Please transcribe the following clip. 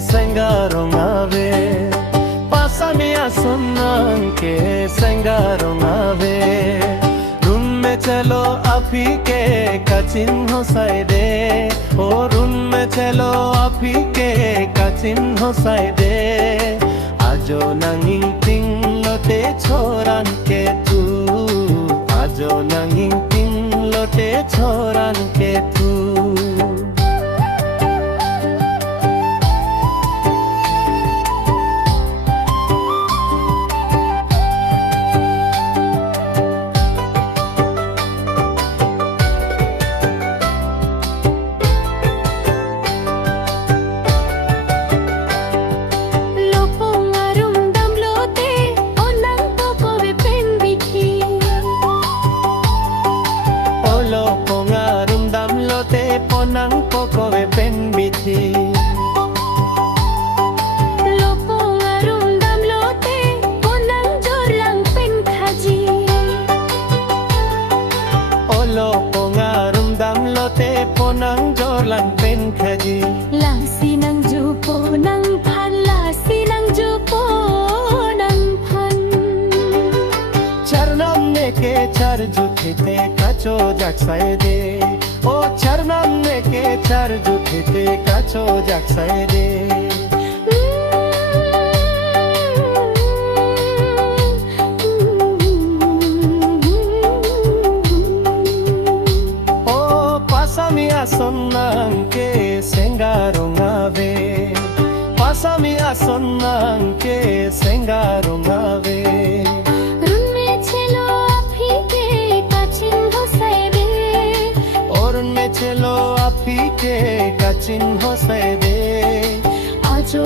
생가롱아베 पासामिया सुनन के संगारोंगावे रूम में चलो अभी के कचिन हो साइडे ओ रूम में चलो अभी के कचिन हो साइडे आजो नंगिंग तिंग लोटे छोरान के तू आजो नंगिंग तिंग लोटे छोरान के तू ponang poko ve pen biti lopo arum dam lote ponang jorlang pen khaji olo pongarum dam lote ponang jorlang pen khaji lang sinang ju ponang phan la sinang ju ponang phan charnam ne ke char juthite kacho jaksae de ओ चरनम ने के चर जुठते कचो जक्साए दे ओ पासामिया सुन्नन के सेंगारोंगावे पासामिया सुन्नन के सेंगारोंगावे चलो अभी के कचिन हो साइडे आजो